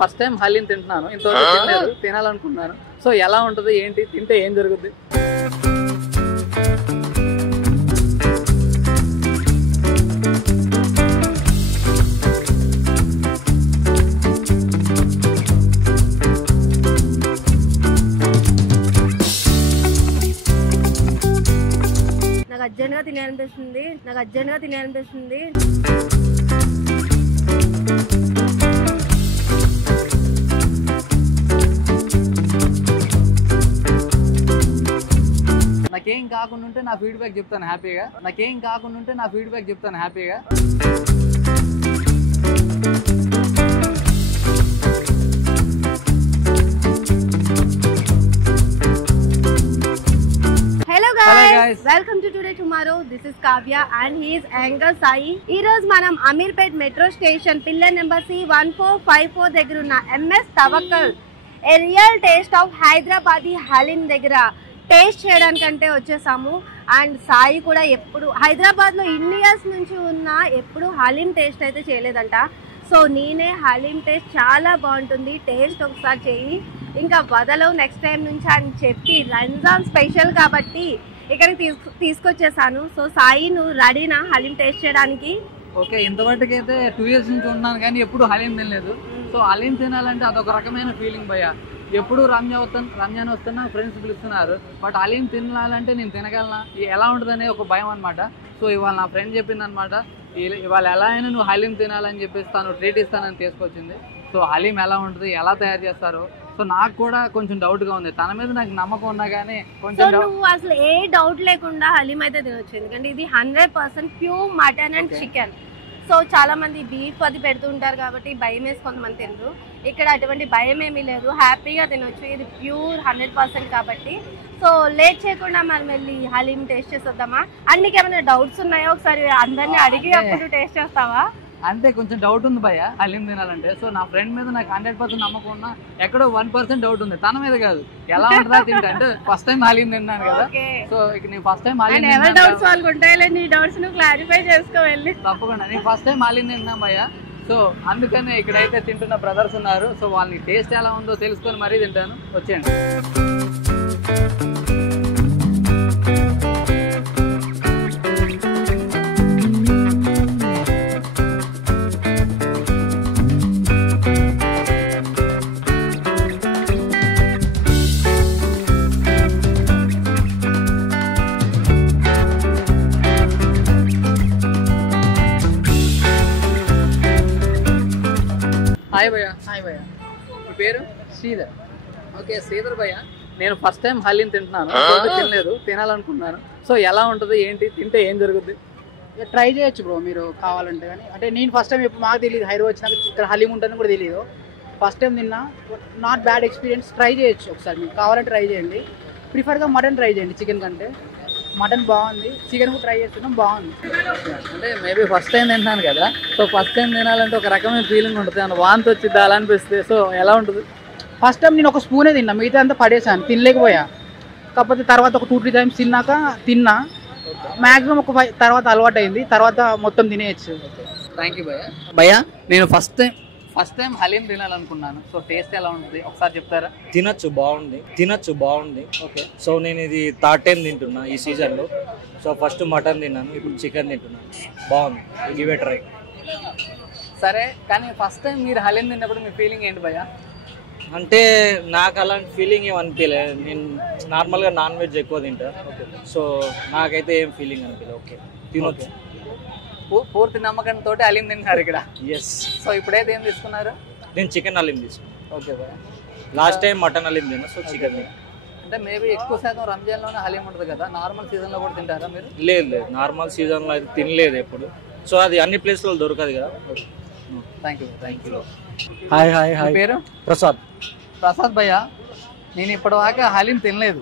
First time haleem తింటున్నాను. ఇంతవరకు తినలేదు, తినాలనుకున్నాను. సో ఎలా ఉంటుంది ఏంటి, తింటే ఏం జరుగుద్ది? నాకు అర్జెంట్గా తినాలనిపిస్తుంది. నాకేం కాకుండా ఉంటే నా ఫీడ్బ్యాక్ చెప్తాను హ్యాపీగా. Welcome to today tomorrow. This is Kavya and he is anchor Sai. ఈ రోజు మనం Ameerpet metro station pillar number C1454 దగ్గర ఉన్న MS Tawakkal a real taste of Hyderabadi haleem దగ్గర టేస్ట్ చేయడానికంటే వచ్చేసాము. అండ్ సాయి కూడా ఎప్పుడు హైదరాబాద్ లో ఇన్ని ఇయర్స్ నుంచి ఉన్నా ఎప్పుడు హలీం టేస్ట్ అయితే చేయలేదంట. సో నేనే హలీం టేస్ట్ చాలా బాగుంటుంది, టేస్ట్ ఒకసారి చెయ్యి, ఇంకా వదలవు నెక్స్ట్ టైం నుంచి అని చెప్పి రంజాన్ స్పెషల్ కాబట్టి ఇక్కడికి తీసుకొచ్చేసాను. సో సాయి, నువ్వు రెడీనా హలీం టేస్ట్ చేయడానికి? ఓకే, ఇంతవరకు అయితే 2 years నుంచి ఉన్నాను కానీ ఎప్పుడు హలీం తినలేదు. సో హలీం తినాలంటే అదొక రకమైన ఫీలింగ్ భయ్య. ఎప్పుడు రంజాన్ వస్తున్నా ఫ్రెండ్స్ పిలుస్తున్నారు, బట్ హలీం తినాలంటే నేను తినగలనా, ఎలా ఉంటుందనే ఒక భయం అనమాట. సో ఇవాళ నా ఫ్రెండ్ చెప్పింది అనమాట, ఇవాళ ఎలా అయినా నువ్వు హలీం తినాలని చెప్పేసి తను ట్రీట్ ఇస్తానని తీసుకొచ్చింది. సో హలీం ఎలా ఉంటుంది, ఎలా తయారు చేస్తారో సో నాకు కూడా కొంచెం డౌట్ గా ఉంది. తన మీద నాకు నమ్మకం ఉన్నా కానీ కొంచెం నువ్వు అసలు ఏ డౌట్ లేకుండా హలీం అయితే తినొచ్చు, ఎందుకంటే ఇది 100% pure mutton and chicken. So చాలా మంది బీఫ్ అది పెడుతూ ఉంటారు కాబట్టి భయం వేసి కొంతమంది తినరు. ఇక్కడ అటువంటి భయం ఏమీ లేదు, హ్యాపీగా తినొచ్చు. ఇది ప్యూర్ 100% కాబట్టి. సో లేట్ చేయకుండా మనం వెళ్ళి హలీం టేస్ట్ చేసేద్దామా? అండ్ నీకు ఏమైనా డౌట్స్ ఉన్నాయో ఒకసారి అందరినీ అడిగి అప్పుడు టేస్ట్ చేస్తావా? అంటే కొంచెం డౌట్ ఉంది భయ్య హలీం తినాలంటే. సో నా ఫ్రెండ్ మీద నాకు 100% నమ్మకం ఉన్నా, ఎక్కడో 1% డౌట్ ఉంది, తన మీద కాదు. ఎలా ఉంటుందా తింటా అంటే ఫస్ట్ టైం హలీం తిన్నాను కదా. సో నేను ఫస్ట్ టైం హలీం క్లారిఫై చేసుకోవాలి. తప్పకుండా నేను ఫస్ట్ టైం హలీం తిన్నాను భయ్య. సో అందుకనే ఇక్కడైతే తింటున్న బ్రదర్స్ ఉన్నారు. సో వాళ్ళని టేస్ట్ ఎలా ఉందో తెలుసుకొని మరీ తింటాను. వచ్చేయండి. హాయ్ భయ్య. మీ పేరు? శ్రీధర్. ఓకే శ్రీధర్ భయ్య, నేను ఫస్ట్ టైం హలీం తింటున్నాను, తినలేదు, తినాలనుకుంటున్నాను. సో ఎలా ఉంటుంది ఏంటి, తింటే ఏం జరుగుద్ది? ట్రై చేయొచ్చు బ్రో మీరు కావాలంటే. కానీ అంటే నేను ఫస్ట్ టైం ఎప్పుడు మాకు తెలియదు, హైదరాబాద్ వచ్చినాక ఇక్కడ హలీం ఉంటుందని కూడా తెలియదు. ఫస్ట్ టైం తిన్నా, నాట్ బ్యాడ్ ఎక్స్పీరియన్స్. ట్రై చేయొచ్చు ఒకసారి, మీకు కావాలంటే ట్రై చేయండి. ప్రిఫర్గా మటన్ ట్రై చేయండి చికెన్ కంటే. మటన్ బాగుంది, చికెన్ కూడా ట్రై చేస్తున్నాం, బాగుంది. అంటే మేబీ ఫస్ట్ టైం తింటున్నాను కదా, సో ఫస్ట్ టైం తినాలంటే ఒక రకమైన ఫీలింగ్ ఉంటుంది, అని వాంతి వచ్చిద్దా అలా అనిపిస్తే. సో ఎలా ఉంటుంది? ఫస్ట్ టైం నేను ఒక స్పూనే తిన్నా, మిగతా అంతా పడేసాను, తినలేకపోయా. కాకపోతే తర్వాత ఒక 2-3 times తిన్నా. మ్యాక్సిమం ఒక 5 తర్వాత అలవాటు అయింది, తర్వాత మొత్తం తినేయచ్చు. థ్యాంక్ యూ భయ్య. భయ్య నేను ఫస్ట్ టైం హలీం తినాలనుకున్నాను. సో టేస్ట్ ఎలా ఉంటుంది ఒకసారి చెప్తారా? తినొచ్చు బాగుంది. ఓకే, సో నేను ఇది 3rd time తింటున్నా ఈ సీజన్లో. సో ఫస్ట్ మటన్ తిన్నాను, ఇప్పుడు చికెన్ తింటున్నాను, బాగుంది. Give it try. సరే, కానీ ఫస్ట్ టైం మీరు హలీం తిన్నప్పుడు మీ ఫీలింగ్ ఏంటి భయ్య? అంటే నాకు అలాంటి ఫీలింగ్ ఏం అనిపించలేదు. నేను నార్మల్గా నాన్ వెజ్ ఎక్కువ తింటా. ఓకే, సో నాకైతే ఏం ఫీలింగ్ అనిపించలేదు. ఓకే, తినొచ్చు. పూర్తి నమ్మకంతో హలీం తింటున్నారు ఇక్కడ. ఎస్. సో ఇప్పుడైతే ఏం తీసుకున్నారు? నేను చికెన్ హలీం తీసుకున్నాను. ఓకే భయ్య. లాస్ట్ టైం మటన్ హలీం తిన్నా, సో చికెన్ తిన్నా. అంటే మేబీ ఎక్కువ శాతం రంజాన్లోనే హలీం ఉంటుంది కదా, నార్మల్ సీజన్లో కూడా తింటారా మీరు? లేదు, నార్మల్ సీజన్లో అయితే తినలేదు ఎప్పుడు. సో అది అన్ని ప్లేస్లో దొరకదు కదా. Thank you. హాయ్ పేరు? ప్రసాద్ భయ్య. నేను ఇప్పటిదాకా హలీం తినలేదు.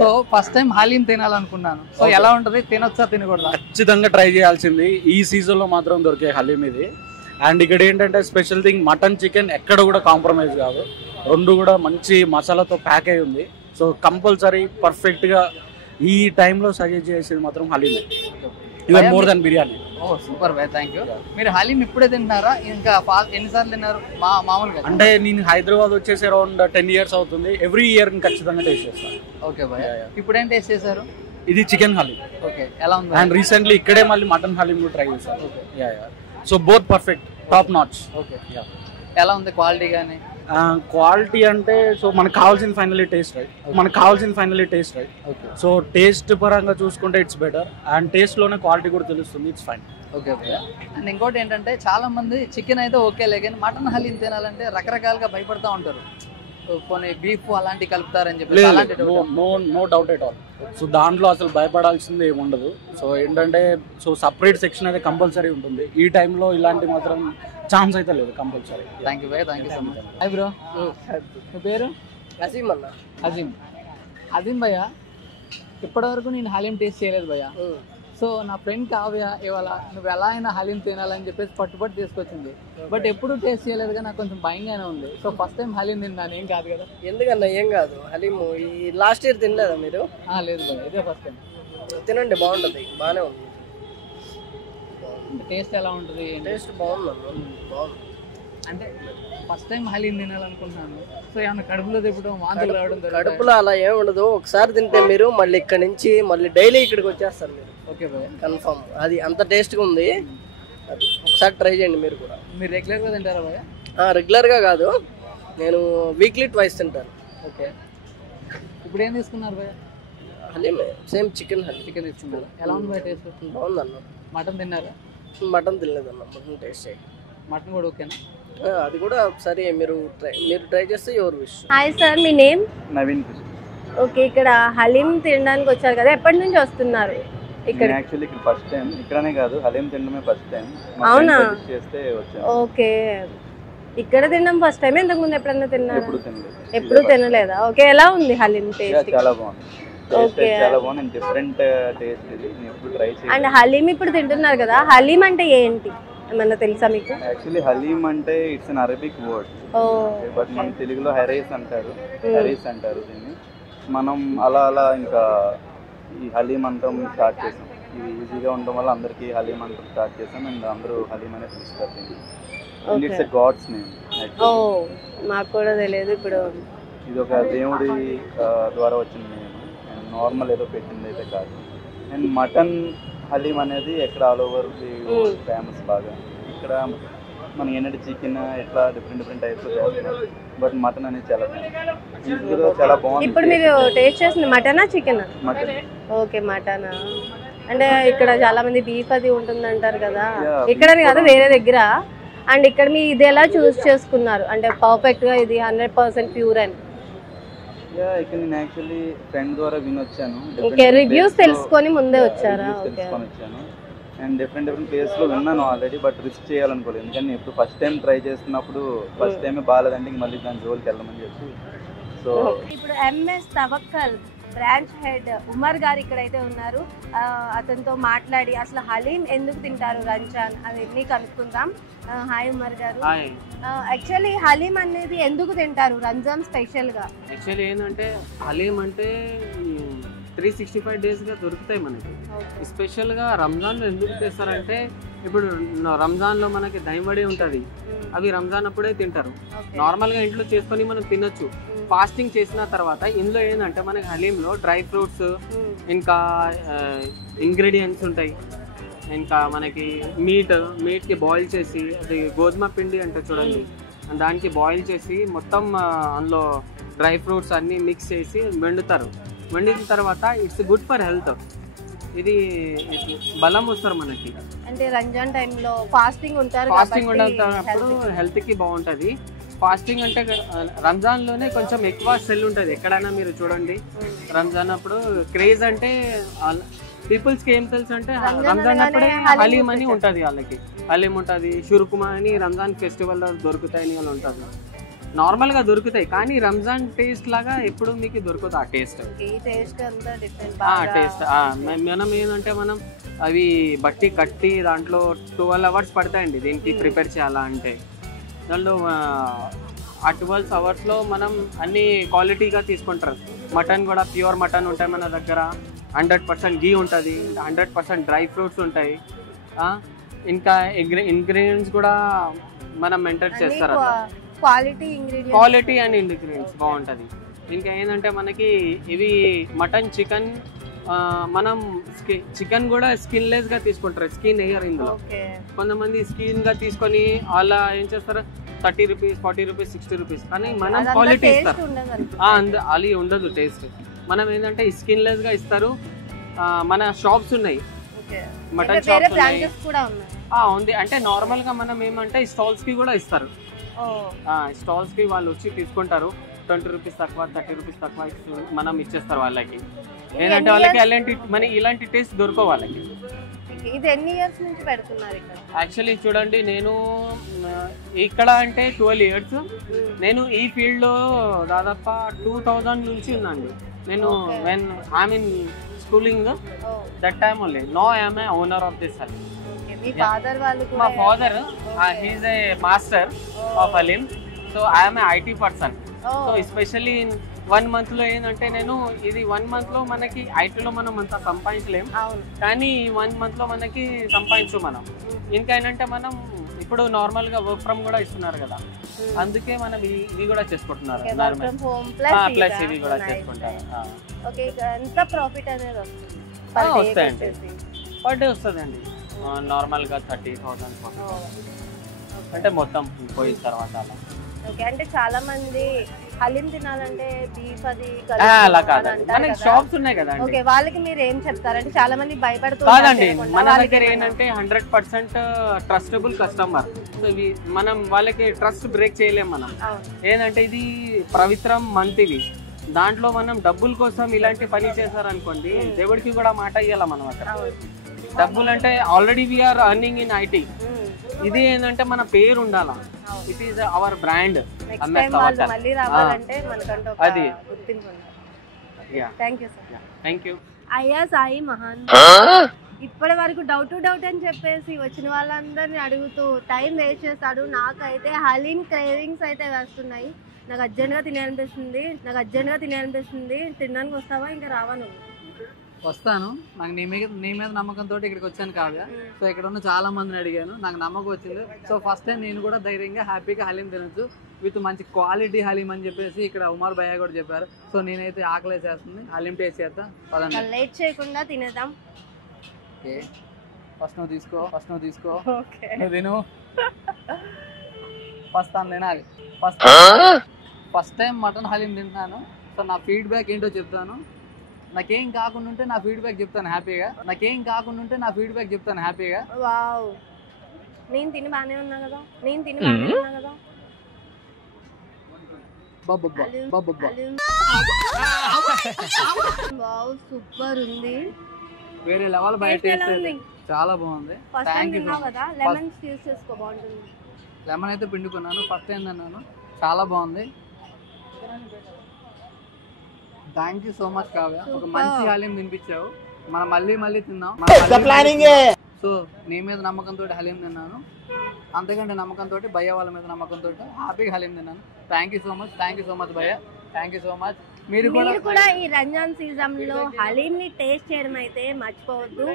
సో ఫస్ట్ టైం హలీం తినాలనుకున్నాను. సో ఎలా ఉంటుంది, తినొచ్చా తినకూడదా? ఖచ్చితంగా ట్రై చేయాల్సింది. ఈ సీజన్ లో మాత్రం దొరికే హలీం ఇది. అండ్ ఇక్కడ ఏంటంటే స్పెషల్ థింగ్, మటన్ చికెన్ ఎక్కడ కూడా కాంప్రమైజ్ కాదు, రెండు కూడా మంచి మసాలాతో ప్యాక్ అయి ఉంది. సో కంపల్సరీ పర్ఫెక్ట్ గా ఈ టైంలో సజెస్ట్ చేసేది మాత్రం haleem. Even more than biryani. Oh super భయ్య, థ్యాంక్ యూ. మీరు హలీం ఇప్పుడే తింటున్నారా, ఇంకా ఎన్నిసార్లు తిన్నారు మామూలుగా? అంటే నేను హైదరాబాద్ వచ్చేసి అరౌండ్ 10 years అవుతుంది. ఎవ్రీ ఇయర్ ఖచ్చితంగా టేస్ట్ చేస్తాను. ఓకే భయ్య, ఇప్పుడేం టేస్ట్ చేశారు? ఇది చికెన్ హలీం. ఓకే, ఎలా ఉంది? అండ్ రీసెంట్లీ ఇక్కడే మళ్ళీ మటన్ హలీం కూడా ట్రై చేశాను. So both perfect, top notch. Okay, ఎలా ఉంది క్వాలిటీ కానీ? క్వాలిటీ అంటే సో మనకు కావాల్సిన finally taste right. So taste పరంగా చూసుకుంటే ఇట్స్ బెటర్, అండ్ టేస్ట్ లోనే క్వాలిటీ కూడా తెలుస్తుంది. It's fine. ఓకే భయ్య, అండ్ ఇంకోటి ఏంటంటే చాలా మంది చికెన్ అయితే ఓకేలే కానీ మటన్ హలీం తినాలంటే రకరకాలుగా భయపడతా ఉంటారు, కొన్ని బీఫ్ అలాంటివి కలుపుతారని చెప్పి. No doubt at all. So దాంట్లో అసలు భయపడాల్సింది ఏమి ఉండదు. సో ఏంటంటే సో సపరేట్ సెక్షన్ అయితే కంపల్సరీ ఉంటుంది. ఈ టైంలో ఇలాంటి మాత్రం ఛాన్స్ అయితే లేదు, కంపల్సరీ. థ్యాంక్ యూ భయ్య, thank you so much. Hi bro, మీ పేరు? అజీమ్ అన్న. అజీమ్ భయ్య, ఇప్పటివరకు నేను హలీం టేస్ట్ చేయలేదు భయ్య. సో నా ఫ్రెండ్ కావ్య ఇవాళ నువ్వు ఎలా అయినా హలీం తినాలని చెప్పేసి పట్టుబట్టి తీసుకొచ్చింది, బట్ ఎప్పుడు టేస్ట్ చేయలేదు కానీ నాకు కొంచెం భయంగానే ఉంది. సో ఫస్ట్ టైం హలీం తిన్నాను, ఏం కాదు కదా? ఎందుకన్నా ఏం కాదు, హలీము ఈ లాస్ట్ ఇయర్ తినలేదా మీరు? లేదు భయ్య, ఇదే ఫస్ట్ టైం. తినండి, బాగుంటుంది, బాగానే ఉంది. టేస్ట్ ఎలా ఉంటుంది? టేస్ట్ బాగుంది, బాగుంది. అంటే ఫస్ట్ టైం హలీం తినాలనుకుంటున్నాను. సో ఏమన్నా కడుపులో తిప్పడం, వాంతులు రావడం? కడుపులో అలా ఏమి ఉండదు. ఒకసారి తింటే మీరు మళ్ళీ ఇక్కడ నుంచి మళ్ళీ డైలీ ఇక్కడికి వచ్చేస్తారు మీరు. ఓకే భయ్య, కన్ఫర్మ్. అది అంత టేస్ట్గా ఉంది, అది ఒకసారి ట్రై చేయండి మీరు కూడా. మీరు రెగ్యులర్గా తింటారా భయ్య? రెగ్యులర్గా కాదు, నేను వీక్లీ ట్వైస్ తింటాను. ఓకే, ఇప్పుడు ఏం తీసుకున్నారు భయ్య? హలీమే, సేమ్ చికెన్ హలీం. చికెన్ తీసుకున్నారు, ఎలా ఉంది భయ్య టేస్ట్? బాగుందన్న. మటన్ తిన్నారా? మటన్ తినలేదన్న, మటన్ టేస్ట్ చేయండి. మటన్ కూడా ఓకేనా? అది కూడా ఒకసారి మీరు ట్రై చేస్తే your wish. Hi sir, me name? Naveen. Okay, ఇక్కడ హలీం తినడానికి వచ్చారు కదా, ఎప్పటి నుంచి వస్తున్నారు ఇక్కడ? యాక్చువల్లీ ఇక్కడ ఫస్ట్ టైం, ఇక్కడనే కాదు హలీం తినడమే ఫస్ట్ టైం. అవునా? చేస్తే వచ్చాను. ఓకే, ఇక్కడ తినడం ఫస్ట్ టైం. ఇంతకు ముందు ఎప్పుడన్నా తిన్నారా? ఎప్పుడు తినలేదు. ఎప్పుడు తినలేదా? ఓకే, ఎలా ఉంది హలీం టేస్ట్? చాలా బాగుంది. ఓకే, చాలా బాగుంది, డిఫరెంట్ టేస్ట్ ఇది, నేను ఎప్పుడు ట్రై చేయలేదు. అండ్ హలీం ఇప్పుడు తింటున్నారు కదా, హలీం అంటే ఏంటి ఏమన్నా తెలుసా మీకు? యాక్చువల్లీ హలీం అంటే it's an Arabic word, but మన తెలుగులో హెరైస్ అంటారు. దీన్ని మనం అలా ఇంకా ఈ హలీం అంటాం స్టార్ట్ చేసాం. ఇది ఈజీగా ఉండడం వల్ల అందరికీ హలీం అంటాం స్టార్ట్ చేసాం, అండ్ అందరూ హలీం అనే పిలుస్తారు దీన్ని. And it's God's name. మాకు కూడా తెలియదు. ఇప్పుడు ఇది ఒక దేవుడి ద్వారా వచ్చిన నేమ్, అండ్ నార్మల్ ఏదో పెట్టింది అయితే కాదు. అండ్ మటన్ హలీం అనేది ఎక్కడ ఆల్ ఓవర్ ది ఫేమస్ బాగా. ఇక్కడ మనం ఏంటంటే చికెన్ ఇట్లా డిఫరెంట్ టైప్స్ చేస్తున్నారు, బట్ మటన్ అనేది చాలా ఫేమస్, చాలా బాగుంది. ఇప్పుడు మీరు టేస్ట్ చేసిన మటనా చికెనా? మటన్. ఓకే, మటనా. అంటే ఇక్కడ చాలా మంది బీఫ్ అది ఉంటుంది అంటారు కదా, ఇక్కడ కాదు వేరే దగ్గర. అండ్ ఇక్కడ మీ ఇది ఎలా చూస్ చేసుకున్నారు అంటే పర్ఫెక్ట్ గా ఇది 100% ప్యూర్ అని? ఇక్కడ నేను యాక్చువల్లీ ఫ్రెండ్ ద్వారా వినొచ్చాను. ఓకే, రివ్యూస్ తెలుసుకొని ముందే వచ్చారా? తెలుసుకొని వచ్చాను, అండ్ డిఫరెంట్ ప్లేస్లో విన్నాను ఆల్రెడీ, బట్ రిస్క్ చేయాలనుకోలేదు. ఎందుకంటే ఇప్పుడు ఫస్ట్ టైం ట్రై చేస్తున్నప్పుడు ఫస్ట్ టైమే బాగాలేదంటే మళ్ళీ దాని జోలికి వెళ్ళమని చెప్పి. సో ఇప్పుడు MS Tawakkal branch head Umar గారు ఇక్కడైతే ఉన్నారు. అతనితో మాట్లాడి అసలు హలీం ఎందుకు తింటారు రంజాన్ అవన్నీ కనుక్కుందాం. హాయ్ ఉమర్ గారు. యాక్చువల్లీ హలీం అనేది ఎందుకు తింటారు రంజాన్ స్పెషల్ గా? యాక్చువల్లీ ఏంటంటే హలీం అంటే 365 డేస్గా దొరుకుతాయి మనకి. స్పెషల్గా రంజాన్లో ఎందుకు చేస్తారంటే ఇప్పుడు రంజాన్లో మనకి దైవడి ఉంటుంది, అవి రంజాన్ అప్పుడే తింటారు. నార్మల్గా ఇంట్లో చేసుకొని మనం తినొచ్చు. ఫాస్టింగ్ చేసిన తర్వాత ఇందులో ఏంటంటే మనకి హలీంలో డ్రై ఫ్రూట్స్, ఇంకా ఇంగ్రీడియంట్స్ ఉంటాయి, ఇంకా మనకి మీట్కి బాయిల్ చేసి, అది గోధుమ పిండి అంటే చూడండి, దానికి బాయిల్ చేసి మొత్తం అందులో డ్రై ఫ్రూట్స్ అన్నీ మిక్స్ చేసి వండుతారు. వండిన తర్వాత ఇట్స్ గుడ్ ఫర్ హెల్త్. ఇది బలం వస్తారు మనకి. అంటే రంజాన్ టైంలో ఫాస్టింగ్ ఉంటారు, ఫాస్టింగ్ ఉన్నప్పుడు హెల్త్కి బాగుంటుంది. ఫాస్టింగ్ అంటే రంజాన్లోనే కొంచెం ఎక్కువ సెల్ ఉంటుంది. ఎక్కడైనా మీరు చూడండి రంజాన్ అప్పుడు క్రేజ్ అంటే పీపుల్స్కి ఏం తెలుసు అంటే రంజాన్ అప్పుడే హలీం అని ఉంటుంది, వాళ్ళకి హలీం ఉంటుంది, షురుకుమా అని రంజాన్ ఫెస్టివల్లో దొరుకుతాయని వాళ్ళు ఉంటుంది. నార్మల్గా దొరుకుతాయి కానీ రంజాన్ టేస్ట్ లాగా ఎప్పుడు మీకు దొరుకుతుంది ఆ టేస్ట్. టేస్ట్ మనం ఏంటంటే మనం అవి బట్టి కట్టి దాంట్లో 12 hours పడతాయండి దీనికి ప్రిపేర్ చేయాలా అంటే. దాంట్లో ఆ 12 hours మనం అన్ని క్వాలిటీగా తీసుకుంటారు. మటన్ కూడా ప్యూర్ మటన్ ఉంటాయి మన దగ్గర, 100% ఘీ ఉంటుంది, 100% డ్రై ఫ్రూట్స్ ఉంటాయి. ఇంకా ఇంగ్రీడియంట్స్ కూడా మనం మెయింటైన్ చేస్తారు, క్వాలిటీ అండ్ ఇంగ్రీడియంట్స్ బాగుంటుంది. ఇంకా ఏంటంటే మనకి ఇవి మటన్ చికెన్, మనం చికెన్ కూడా స్కిన్లెస్ గా తీసుకుంటారు, స్కిన్ వేయరు ఇందులో. కొంతమంది స్కిన్ గా తీసుకొని అలా ఏం చేస్తారు 30 రూపీస్, 40 రూపీస్, 60 రూపీస్, కానీ మనం క్వాలిటీ ఇస్తారు. అది ఉండదు టేస్ట్. మనం ఏంటంటే స్కిన్ లెస్ గా ఇస్తారు. మన షాప్స్ ఉన్నాయి, మటన్ షాప్స్ ఉంది. అంటే నార్మల్ గా మనం ఏమంటే స్టాల్స్ కి కూడా ఇస్తారు. స్టాల్స్ కి వాళ్ళు వచ్చి తీసుకుంటారు, 20 రూపీస్ తక్కువ, 30 రూపీస్ తక్కువ మనం ఇచ్చేస్తారు వాళ్ళకి. ఏంటంటే వాళ్ళకి ఇలాంటి టేస్ట్ దొరకవు వాళ్ళకి. ఇది ఎన్ని ఇయర్స్ నుంచి పెడుతున్నారు ఇక్కడ? యాక్చువల్లీ చూడండి, నేను ఇక్కడ అంటే 12 ఇయర్స్. నేను ఈ ఫీల్డ్ లో దాదాపు 2000 నుంచి ఉన్నాను. నేను when I mean schooling that time only. No I'm a owner of this haleem. మా father he is a master of haleem. So I'm a IT person. So especially 1 month లో ఏంటంటే నేను ఇది 1 month లో మనకి ఐటీలో మనం అంత సంపాదించలేం, కానీ 1 month లో మనకి సంపాదించు మనం. ఇంకా ఏంటంటే మనం ఇప్పుడు నార్మల్ గా వర్క్ ఫ్రమ్ కూడా ఇస్తున్నారు కదా, అందుకే మనం ఇవి కూడా చేసుకుంటున్నారు, ప్లస్ ఇవి కూడా చేసుకుంటారు. వస్తాయండి, పర్ డే వస్తుందండి నార్మల్ గా 30,000 అంటే మొత్తం పోయిన తర్వాత అలా. అంటే చాలా మంది హలీం తినాలంటే బీఫ్ అది అలా కాదండి, మనకి షాప్స్ ఉన్నాయి కదా. ఓకే, వాళ్ళకి మీరు ఏం చెప్తారు? అంటే చాలా మంది భయపడుతూ కాదండి, మన దగ్గర ఏంటంటే 100% ట్రస్టబుల్ కస్టమర్. సో ఇవి మనం వాళ్ళకి ట్రస్ట్ బ్రేక్ చేయలేం మనం. ఏంటంటే ఇది పవిత్రం మంత్, ఇది దాంట్లో మనం డబ్బుల కోసం ఇలాంటి పని చేశారనుకోండి, దేవుడికి కూడా మాట ఇవ్వాల మనం అక్కడ. డబ్బులు అంటే already we are earning in IT. ఇది ఏంటంటే మన పేరు ఉండాలా, ఇట్ ఈస్ అవర్ బ్రాండ్. అది థ్యాంక్ యూ. అయ్యా సాయి మహాన్, ఇప్పటి వరకు డౌట్ అని చెప్పేసి వచ్చిన వాళ్ళందరినీ అడుగుతూ టైం వేస్ట్ చేస్తాడు. నాకైతే హలీం క్రేవింగ్స్ అయితే వస్తున్నాయి. నాకు అర్జెంట్గా తినాలనిపిస్తుంది. తినడానికి వస్తావా? ఇంకా రావా నువ్వు? వస్తాను. నాకు నీ మీద నమ్మకంతో ఇక్కడికి వచ్చాను కావ్య. సో ఇక్కడ ఉన్న చాలా మందిని అడిగాను, నాకు నమ్మకం వచ్చింది. సో ఫస్ట్ టైం నేను కూడా ధైర్యంగా హ్యాపీగా హలీం తినొచ్చు, విత్ మంచి క్వాలిటీ హలీం అని చెప్పేసి ఇక్కడ ఉమర్ భయ్య కూడా చెప్పారు. సో నేనైతే ఆకలేసేస్తుంది, హలీం టేస్ట్ చేస్తా. పదండి, లేట్ చేయకుండా తినేద్దాం. ఫస్ట్ నువ్వు తీసుకో నువ్వు తిను. ఫస్ట్ తినాలి. ఫస్ట్ టైం మటన్ హలీం తింటున్నాను. సో నా ఫీడ్బ్యాక్ ఏంటో చెప్తాను. నాకేం కాకుండా ఉంటే నా ఫీడ్బ్యాక్ చెప్తాను హ్యాపీగా. వావ్, నేను తిని బానే ఉన్నా కదా. వావ్, సూపర్ ఉంది, వేరే లెవెల్. బయట చాలా బాగుంది. లెమన్ అయితే పిండుకున్నాను, ఫస్ట్ టైం తిన్నాను, చాలా బాగుంది. Thank you so much Kavya, ఒక మంచి హలీం తినిపించావు. మనం మళ్ళీ తిందాం. సో నీ మీద నమ్మకంతో హలీం తిన్నాను, అంతకంటే నమ్మకంతో భయ్య వాళ్ళ మీద నమ్మకంతో హ్యాపీగా హలీం తిన్నాను. థ్యాంక్ యూ సో మచ్ భయ్య, థ్యాంక్ యూ సో మచ్. మీరు కూడా ఈ రంజాన్ సీజన్ లో హలీం ని టేస్ట్ చేయడం అయితే మర్చిపోవద్దు.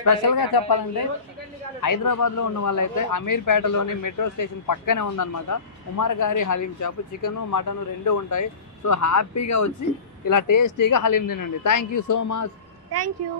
స్పెషల్ గా చెప్పాలంటే హైదరాబాద్ లో ఉన్న వాళ్ళైతే అమీర్పేటలోని మెట్రో స్టేషన్ పక్కనే ఉందన్నమాట ఉమర్ గారి హలీం షాప్. చికెన్ మటన్ 2 ఉంటాయి. సో హ్యాపీగా వచ్చి ఇలా టేస్టీగా హలీం తినండి. Thank you so much. Thank you.